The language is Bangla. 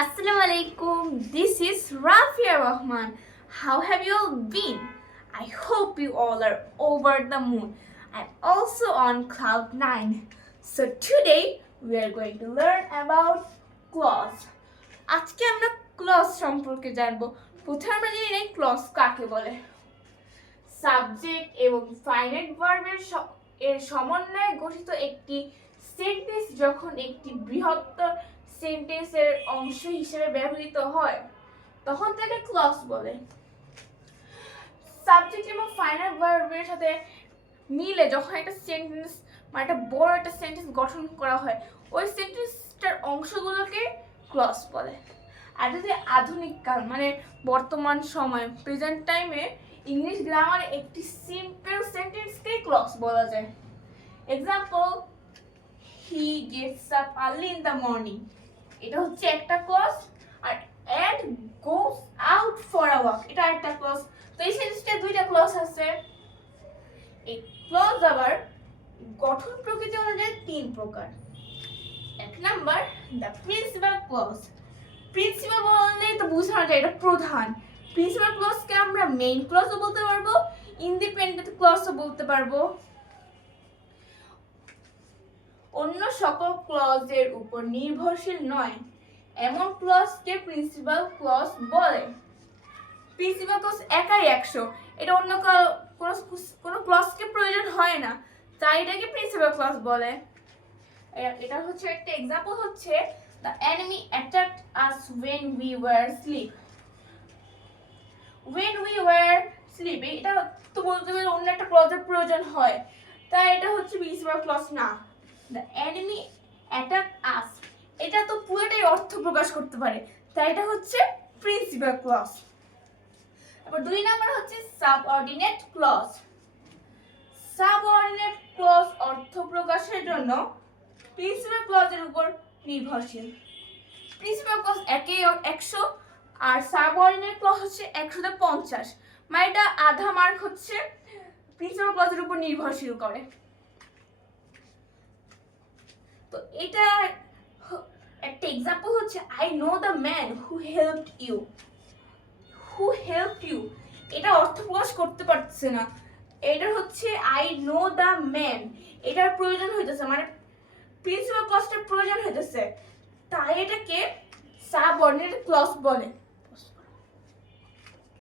Assalamu alaikum. This is Rafia Rahman. How have you all been? I hope you all are over the moon. I'm also on cloud 9. So today we are going to learn about clause. আজকে আমরা clause সম্পর্কে জানবো। প্রথমে আমরা জেনে নেই clause কাকে বলে। সাবজেক্ট এবং ফাইনাইট ভার্বের এর সমন্বয়ে গঠিত একটি সেন্টেন্স যখন একটি বৃহত্তর সেন্টেন্সের অংশ হিসেবে ব্যবহৃত হয় তখন তাকে ক্লজ বলে। সাবজেক্ট এবং ফাইনাল ভার্বের সাথে মিলে যখন একটা সেন্টেন্স মানে একটা বড় একটা সেন্টেন্স গঠন করা হয় ওই সেন্টেন্সটার অংশগুলোকে ক্লজ বলে। আর যদি আধুনিক কাল মানে বর্তমান সময় প্রেজেন্ট টাইমে ইংলিশ গ্রামারে একটি সিম্পল সেন্টেন্সকে ক্লজ বলা যায়। Example, he gets up early in the morning, এটা হচ্ছে একটা ক্লজ। আর and goes out for a walk, এটা একটা ক্লজ। তো এই সেন্টেন্সটা দুইটা ক্লজ আছে। এই ক্লজ আবার গঠন প্রকৃতি অনুযায়ী তিন প্রকার। এক number the principal clause. Principal বললেই তো বোঝানো যায় এটা প্রধান। প্রিন্সিপাল ক্লজকে আমরা মেইন ক্লজও বলতে পারবো, ইন্ডিপেন্ডেন্ট ক্লজও বলতে পারবো। অন্য সকল ক্লজের উপর নির্ভরশীল নয় এমন ক্লজকে প্রিন্সিপাল ক্লজ বলে। প্রিন্সিপাল ক্লজ একাই 100, এটা অন্য কোনো ক্লজকে প্রয়োজন হয় না, তাই এটাকে প্রিন্সিপাল ক্লজ বলে। এটা হচ্ছে একটা এক্সাম্পল হচ্ছে the enemy attacked us when we were asleep. when we were asleep এটা তো বলতে গেলে অন্য একটা ক্লজের প্রয়োজন হয়, তাই এটা হচ্ছে প্রিন্সিপাল ক্লজ না। দ্য এনিমি অ্যাটাক আস এটা তো পুরোটাই অর্থ প্রকাশ করতে পারে, তাই এটা হচ্ছে প্রিন্সিপাল ক্লজ। তারপর 2 নাম্বার হচ্ছে সাবঅর্ডিনেট ক্লজ। সাবঅর্ডিনেট ক্লজ অর্থ প্রকাশের জন্য প্রিন্সিপাল ক্লজের উপর নির্ভরশীল। প্রিন্সিপাল ক্লজ 100 আর সাবঅর্ডিনেট ক্লজ হচ্ছে 150, মানে এটা আধা মার্ক হচ্ছে প্রিন্সিপাল ক্লজের উপর নির্ভরশীল করে। তো এটা একটা এক্সাম্পল হচ্ছে I know the man who helped you. Who helped you এটা অর্থ প্রকাশ করতে পারছে না, এটা হচ্ছে আই নো দ্য ম্যান, এটার প্রয়োজন হইতেছে মানে প্রিন্সিপাল ক্লজটার প্রয়োজন হইতেছে, তাই এটাকে সাবঅর্ডিনেট ক্লজ বলে।